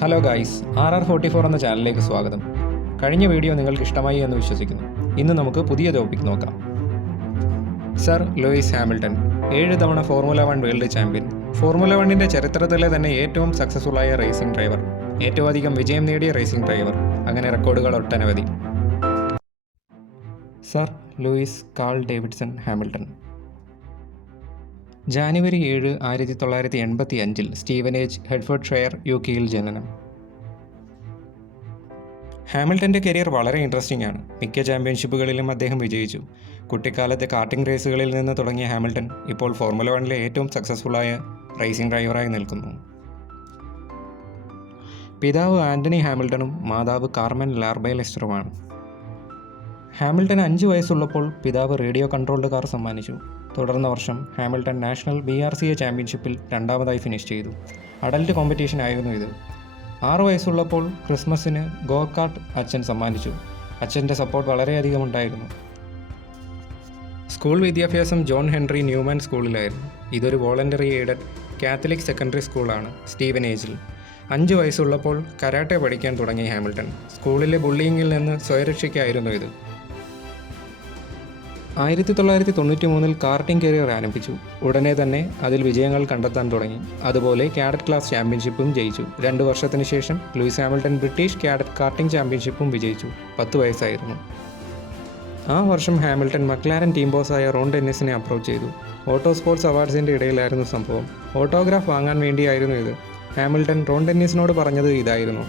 Hello guys, RR44 എന്ന ചാനലിലേക്ക് സ്വാഗതം. കഴിഞ്ഞ വീഡിയോ നിങ്ങൾക്ക് ഇഷ്ടമായി എന്ന് വിശ്വസിക്കുന്നു. ഇന്ന് നമുക്ക് പുതിയ ടോപ്പിക് നോക്കാം. സർ ലൂയിസ് ഹാമിൽട്ടൺ 7 തവണ ഫോർമുല 1 വേൾഡ് ചാമ്പ്യൻ, ഫോർമുല 1ൻ്റെ ചരിത്രത്തിലെ തന്നെ ഏറ്റവും സക്സസ്ഫുള്ളായ റേസിംഗ് ഡ്രൈവർ, ഏറ്റവും അധികം വിജയം നേടിയ റേസിംഗ് ഡ്രൈവർ, അങ്ങനെ റെക്കോർഡുകൾ ഒട്ടനവധി. Sir Lewis Carl Davidson Hamilton. January 7, 1985 Stevenage, Hertfordshire, UK ജനനം. ഹാമിൽട്ടൻ്റെ കരിയർ വളരെ ഇൻട്രസ്റ്റിംഗ് ആണ്. മിക്ക ചാമ്പ്യൻഷിപ്പുകളിലും അദ്ദേഹം വിജയിച്ചു. കുട്ടിക്കാലത്ത് കാർട്ടിംഗ് റേസുകളിൽ നിന്ന് തുടങ്ങിയ ഹാമിൽട്ടൺ ഇപ്പോൾ ഫോർമുല 1ലെ ഏറ്റവും സക്സസ്ഫുള്ളായ റേസിംഗ് ഡ്രൈവറായി നിൽക്കുന്നു. പിതാവ് ആൻ്റണി ഹാമിൽട്ടണും മാതാവ് കാർമെൻ ലാർബൈലെസ്റ്ററുമാണ്. ഹാമിൽട്ടൺ 5 വയസ്സുള്ളപ്പോൾ പിതാവ് റേഡിയോ കൺട്രോൾഡ് കാർ സമ്മാനിച്ചു. തുടർന്ന വർഷം ഹാമിൽട്ടൺ നാഷണൽ BRCA ചാമ്പ്യൻഷിപ്പിൽ രണ്ടാമതായി ഫിനിഷ് ചെയ്തു. അഡൽട്ട് കോമ്പറ്റീഷൻ ആയിരുന്നു ഇത്. 6 വയസ്സുള്ളപ്പോൾ ക്രിസ്മസിന് ഗോ കാർട്ട് അച്ഛൻ സമ്മാനിച്ചു. അച്ഛൻ്റെ സപ്പോർട്ട് വളരെയധികം ഉണ്ടായിരുന്നു. സ്കൂൾ വിദ്യാഭ്യാസം ജോൺ ഹെൻറി ന്യൂമാൻ സ്കൂളിലായിരുന്നു. ഇതൊരു വോളണ്ടറി എയ്ഡഡ് കാത്തലിക് സെക്കൻഡറി സ്കൂളാണ് സ്റ്റീവനേജിൽ. 5 വയസ്സുള്ളപ്പോൾ കരാട്ടെ പഠിക്കാൻ തുടങ്ങി ഹാമിൽട്ടൺ. സ്കൂളിലെ ബുള്ളിയിങ്ങിൽ നിന്ന് സ്വയരക്ഷയ്ക്കായിരുന്നു ഇത്. 1993 കാർട്ടിംഗ് കരിയർ ആരംഭിച്ചു. ഉടനെ തന്നെ അതിൽ വിജയങ്ങൾ കണ്ടെത്താൻ തുടങ്ങി. അതുപോലെ കാഡറ്റ് ക്ലാസ് ചാമ്പ്യൻഷിപ്പും ജയിച്ചു. 2 വർഷത്തിന് ശേഷം Lewis Hamilton British cadet karting ചാമ്പ്യൻഷിപ്പും വിജയിച്ചു. 10 വയസ്സായിരുന്നു. ആ വർഷം ഹാമിൽട്ടൺ മക്ലാരൻ ടീം ബോസായ റോൺ ഡെന്നിസിനെ അപ്രോച്ച് ചെയ്തു. ഓട്ടോ സ്പോർട്സ് അവാർഡ്സിൻ്റെ ഇടയിലായിരുന്നു സംഭവം. ഓട്ടോഗ്രാഫ് വാങ്ങാൻ വേണ്ടിയായിരുന്നു ഇത്. ഹാമിൽട്ടൺ റോൺ ഡെന്നിസിനോട് പറഞ്ഞത് ഇതായിരുന്നു: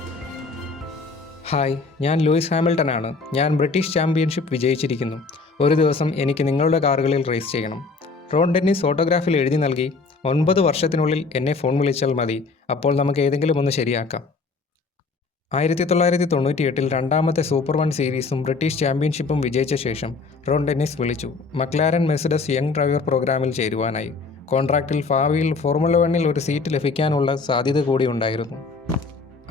ഹായ്, ഞാൻ ലൂയിസ് ഹാമിൽട്ടൺ ആണ്. ഞാൻ ബ്രിട്ടീഷ് ചാമ്പ്യൻഷിപ്പ് വിജയിച്ചിരിക്കുന്നു. ഒരു ദിവസം എനിക്ക് നിങ്ങളുടെ കാറുകളിൽ റേസ് ചെയ്യണം. റോൺ ഡെന്നിസ് ഓട്ടോഗ്രാഫിൽ എഴുതി നൽകി, 9 വർഷത്തിനുള്ളിൽ എന്നെ ഫോൺ വിളിച്ചാൽ മതി, അപ്പോൾ നമുക്ക് ഏതെങ്കിലും ഒന്ന് ശരിയാക്കാം. 1998 രണ്ടാമത്തെ സൂപ്പർ 1 സീരീസും ബ്രിട്ടീഷ് ചാമ്പ്യൻഷിപ്പും വിജയിച്ച ശേഷം റോൺ ഡെന്നിസ് വിളിച്ചു. മക്ലാരൻ മെഴ്സിഡസ് യങ് ഡ്രൈവർ പ്രോഗ്രാമിൽ ചേരുവാനായി. കോൺട്രാക്റ്റിൽ ഭാവിയിൽ ഫോർമുല 1ൽ ഒരു സീറ്റ് ലഭിക്കാനുള്ള സാധ്യത കൂടി ഉണ്ടായിരുന്നു.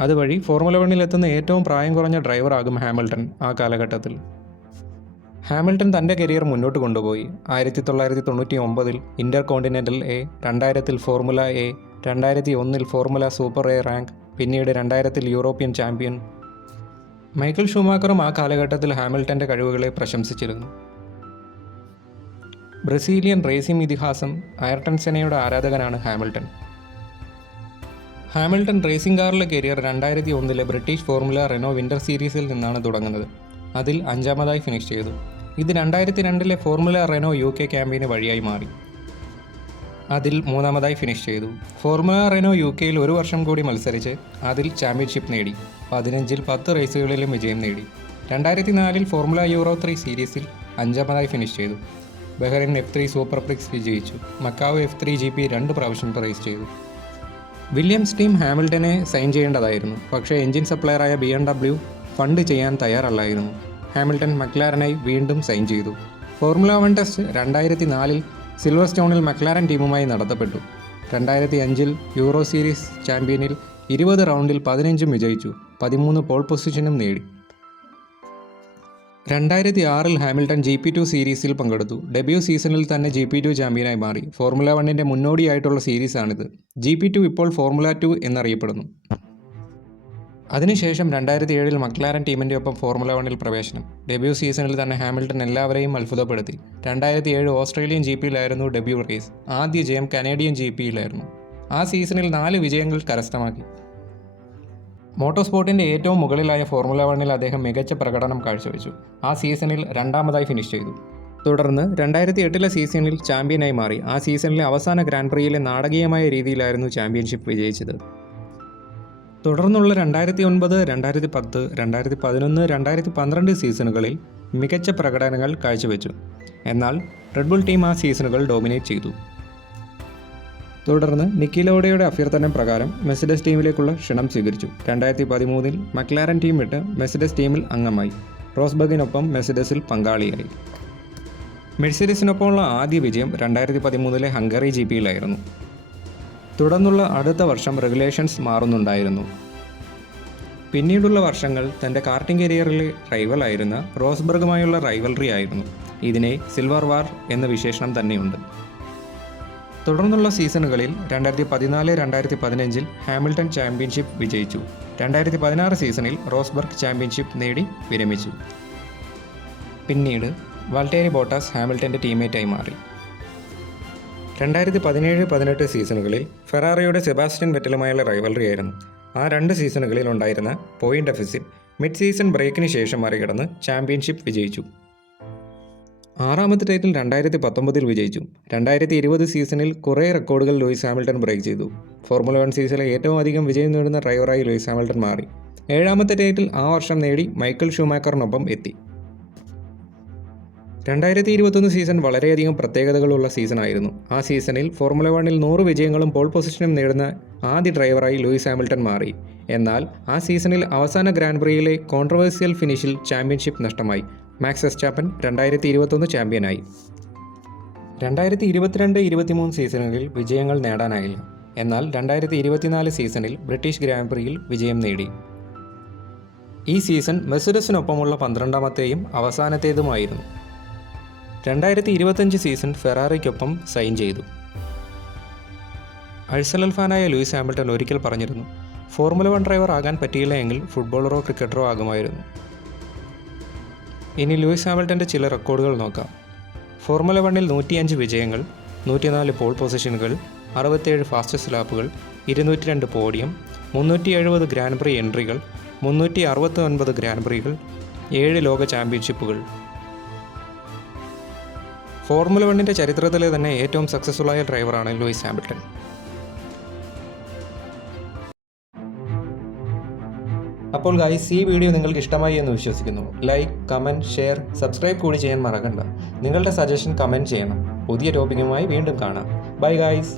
അതുവഴി ഫോർമുല 1ൽ എത്തുന്ന ഏറ്റവും പ്രായം കുറഞ്ഞ ഡ്രൈവറാകും ഹാമിൽട്ടൺ ആ കാലഘട്ടത്തിൽ. ഹാമിൽട്ടൺ തൻ്റെ കരിയർ മുന്നോട്ട് കൊണ്ടുപോയി. 1999 inter continental A, 2000 formula A, 2001 formula super A rank, പിന്നീട് 2000 യൂറോപ്യൻ ചാമ്പ്യൻ. മൈക്കിൾ ഷൂമാക്കറും ആ കാലഘട്ടത്തിൽ ഹാമിൽട്ടൻ്റെ കഴിവുകളെ പ്രശംസിച്ചിരുന്നു. ബ്രസീലിയൻ റേസിംഗ് ഇതിഹാസം അയർട്ടൺ സെനയുടെ ആരാധകനാണ് ഹാമിൽട്ടൺ. ഹാമിൽട്ടൺ റേസിംഗ് കാറിലെ career 2001 British formula Renault winter സീരീസിൽ നിന്നാണ് തുടങ്ങുന്നത്. അതിൽ 5ാമതായി ഫിനിഷ് ചെയ്തു. ഇത് 2002 ഫോർമുല റെനോ UK ക്യാമ്പയിന് വഴിയായി മാറി. അതിൽ 3ാമതായി ഫിനിഷ് ചെയ്തു. ഫോർമുല റെനോ UKയിൽ 1 വർഷം കൂടി മത്സരിച്ച് അതിൽ ചാമ്പ്യൻഷിപ്പ് നേടി. 15ൽ 10 റേസുകളിലും വിജയം നേടി. 2004 ഫോർമുല യൂറോ 3 സീരീസിൽ 5ാമതായി ഫിനിഷ് ചെയ്തു. ബഹ്റൈൻ F3 സൂപ്പർ പ്രിക്സ് വിജയിച്ചു. മക്കാവ് F3 GP 2 പ്രാവശ്യം റേസ് ചെയ്തു. വില്യംസ് ടീം ഹാമിൽട്ടനെ സൈൻ ചെയ്യേണ്ടതായിരുന്നു. പക്ഷേ എഞ്ചിൻ സപ്ലയറായ BMW ഫണ്ട് ചെയ്യാൻ തയ്യാറല്ലായിരുന്നു. ഹാമിൽട്ടൺ മക്ലാരനായി വീണ്ടും സൈൻ ചെയ്തു. ഫോർമുല 1 ടെസ്റ്റ് 2004 സിൽവർ സ്റ്റോണിൽ മക്ലാരൻ ടീമുമായി നടത്തപ്പെട്ടു. 2005 യൂറോ സീരീസ് ചാമ്പ്യനിൽ 20 റൗണ്ടിൽ 15 വിജയിച്ചു. 13 പോൾ പൊസിഷനും നേടി. 2006 ഹാമിൽട്ടൺ GP2 സീരീസിൽ പങ്കെടുത്തു. ഡെബ്യൂ സീസണിൽ തന്നെ GP2 ചാമ്പ്യനായി മാറി. ഫോർമുല 1ൻ്റെ മുന്നോടിയായിട്ടുള്ള സീരീസാണിത്. GP2 ഇപ്പോൾ ഫോർമുല 2 എന്നറിയപ്പെടുന്നു. അതിനുശേഷം 2007 മക്ലാരൻ ടീമിൻ്റെ ഒപ്പം ഫോർമുല 1ൽ പ്രവേശനം. ഡെബ്യൂ സീസണിൽ തന്നെ ഹാമിൽട്ടൺ എല്ലാവരെയും അത്ഭുതപ്പെടുത്തി. 2007 ഓസ്ട്രേലിയൻ GPയിലായിരുന്നു ഡെബ്യൂ റേസ്. ആദ്യ ജയം കനേഡിയൻ GPയിലായിരുന്നു. ആ സീസണിൽ 4 വിജയങ്ങൾ കരസ്ഥമാക്കി. മോട്ടോസ്പോർട്ടിൻ്റെ ഏറ്റവും മുകളിലായ ഫോർമുല 1ൽ അദ്ദേഹം മികച്ച പ്രകടനം കാഴ്ചവെച്ചു. ആ സീസണിൽ 2ാമതായി ഫിനിഷ് ചെയ്തു. തുടർന്ന് 2008 സീസണിൽ ചാമ്പ്യനായി മാറി. ആ സീസണിലെ അവസാന ഗ്രാൻഡ് പ്രിയിലെ നാടകീയമായ രീതിയിലായിരുന്നു ചാമ്പ്യൻഷിപ്പ് വിജയിച്ചത്. തുടർന്നുള്ള 2009, 2010, 2011, 2012 സീസണുകളിൽ മികച്ച പ്രകടനങ്ങൾ കാഴ്ചവെച്ചു. എന്നാൽ റെഡ് ബുൾ ടീം ആ സീസണുകൾ ഡോമിനേറ്റ് ചെയ്തു. തുടർന്ന് നിക്കി ലോഡയുടെ അഭ്യർത്ഥന പ്രകാരം മെഴ്സിഡസ് ടീമിലേക്കുള്ള ക്ഷണം സ്വീകരിച്ചു. 2013 മക്ലാരൻ ടീം വിട്ട് മെഴ്സിഡസ് ടീമിൽ അംഗമായി. റോസ്ബർഗിനൊപ്പം മെഴ്സിഡസിൽ പങ്കാളിയായി. മെഴ്സിഡസിനൊപ്പമുള്ള ആദ്യ വിജയം 2013 ഹംഗറി GPയിലായിരുന്നു. തുടർന്നുള്ള അടുത്ത വർഷം റെഗുലേഷൻസ് മാറുന്നുണ്ടായിരുന്നു. പിന്നീടുള്ള വർഷങ്ങൾ തൻ്റെ കാർട്ടിംഗ് കരിയറിലെ റൈവലായിരുന്ന റോസ്ബർഗുമായുള്ള റൈവൽറി ആയിരുന്നു. ഇതിനെ സിൽവർ വാർ എന്ന വിശേഷണം തന്നെയുണ്ട്. തുടർന്നുള്ള സീസണുകളിൽ 2014-2015 ഹാമിൽട്ടൺ ചാമ്പ്യൻഷിപ്പ് വിജയിച്ചു. 2016 സീസണിൽ റോസ്ബർഗ് ചാമ്പ്യൻഷിപ്പ് നേടി വിരമിച്ചു. പിന്നീട് വാൾട്ടേരി ബോട്ടാസ് ഹാമിൽട്ടൻ്റെ ടീമേറ്റായി മാറി. 2017-18 സീസണുകളിൽ ഫെറാറിയുടെ സെബാസ്റ്റ്യൻ വെറ്റലുമായുള്ള റൈവലറി ആയിരുന്നു. ആ 2 സീസണുകളിൽ ഉണ്ടായിരുന്ന പോയിന്റ് ഡെഫിസിറ്റ് മിഡ് സീസൺ ബ്രേക്കിന് ശേഷം മറികടന്ന് ചാമ്പ്യൻഷിപ്പ് വിജയിച്ചു. 6ാമത്തെ ടൈറ്റിൽ 2019 വിജയിച്ചു. 2020 സീസണിൽ കുറേ റെക്കോർഡുകൾ ലൂയിസ് ഹാമിൽട്ടൺ ബ്രേക്ക് ചെയ്തു. ഫോർമുല 1 സീസണിലെ ഏറ്റവും അധികം വിജയം നേടുന്ന ഡ്രൈവറായി ലൂയിസ് ഹാമിൽട്ടൺ മാറി. 7ാമത്തെ ടൈറ്റിൽ ആ വർഷം നേടി മൈക്കൽ ഷൂമാക്കറിനൊപ്പം എത്തി. 2021 സീസൺ വളരെയധികം പ്രത്യേകതകളുള്ള സീസണായിരുന്നു. ആ സീസണിൽ ഫോർമുല 1-ൽ 100 വിജയങ്ങളും പോൾ പൊസിഷനും നേടുന്ന ആദ്യ ഡ്രൈവറായി ലൂയിസ് ഹാമിൽട്ടൺ മാറി. എന്നാൽ ആ സീസണിൽ അവസാന ഗ്രാൻഡ് പ്രിയിലെ കോൺട്രവേഴ്സ്യൽ ഫിനിഷിൽ ചാമ്പ്യൻഷിപ്പ് നഷ്ടമായി. മാക്സ് വെർസ്റ്റാപ്പൻ 2021 ചാമ്പ്യനായി. 2022-23 സീസണുകളിൽ വിജയങ്ങൾ നേടാനായില്ല. എന്നാൽ 2024 സീസണിൽ ബ്രിട്ടീഷ് ഗ്രാൻഡ് പ്രിയിൽ വിജയം നേടി. ഈ സീസൺ മെഴ്സിഡസിനൊപ്പമുള്ള 12ാമത്തെയും അവസാനത്തേതുമായിരുന്നു. 2025 സീസൺ ഫെറാറിക്കൊപ്പം സൈൻ ചെയ്തു. അഴ്സണൽ ഫാനായ ലൂയിസ് ഹാമിൽട്ടൺ ഒരിക്കൽ പറഞ്ഞിരുന്നു, ഫോർമുല 1 ഡ്രൈവർ ആകാൻ പറ്റിയില്ല എങ്കിൽ ഫുട്ബോളറോ ക്രിക്കറ്ററോ ആകുമായിരുന്നു. ഇനി ലൂയിസ് ഹാമിൽട്ടൻ്റെ ചില റെക്കോർഡുകൾ നോക്കാം. ഫോർമുല 1-ൽ 105 വിജയങ്ങൾ, 104 പോൾ പൊസിഷനുകൾ, 67 ഫാസ്റ്റസ്റ്റ് ലാപ്പുകൾ, 202 പോഡിയം, 370 ഗ്രാൻഡ് പ്രി എൻട്രികൾ, 369 ഗ്രാൻഡ് പ്രികൾ, 7 ലോക ചാമ്പ്യൻഷിപ്പുകൾ. ഫോർമുല 1-ൻ്റെ ചരിത്രത്തിലെ തന്നെ ഏറ്റവും സക്സസ്ഫുള്ളായ ഡ്രൈവറാണ് ലൂയിസ് ഹാമിൽട്ടൺ. അപ്പോൾ ഗൈസ്, ഈ വീഡിയോ നിങ്ങൾക്ക് ഇഷ്ടമായി എന്ന് വിശ്വസിക്കുന്നു. ലൈക്ക്, കമൻറ്റ്, ഷെയർ, സബ്സ്ക്രൈബ് കൂടി ചെയ്യാൻ മറക്കണ്ട. നിങ്ങളുടെ സജഷൻ കമൻറ്റ് ചെയ്യണം. പുതിയ ടോപ്പിക്കുമായി വീണ്ടും കാണാം. Bye guys.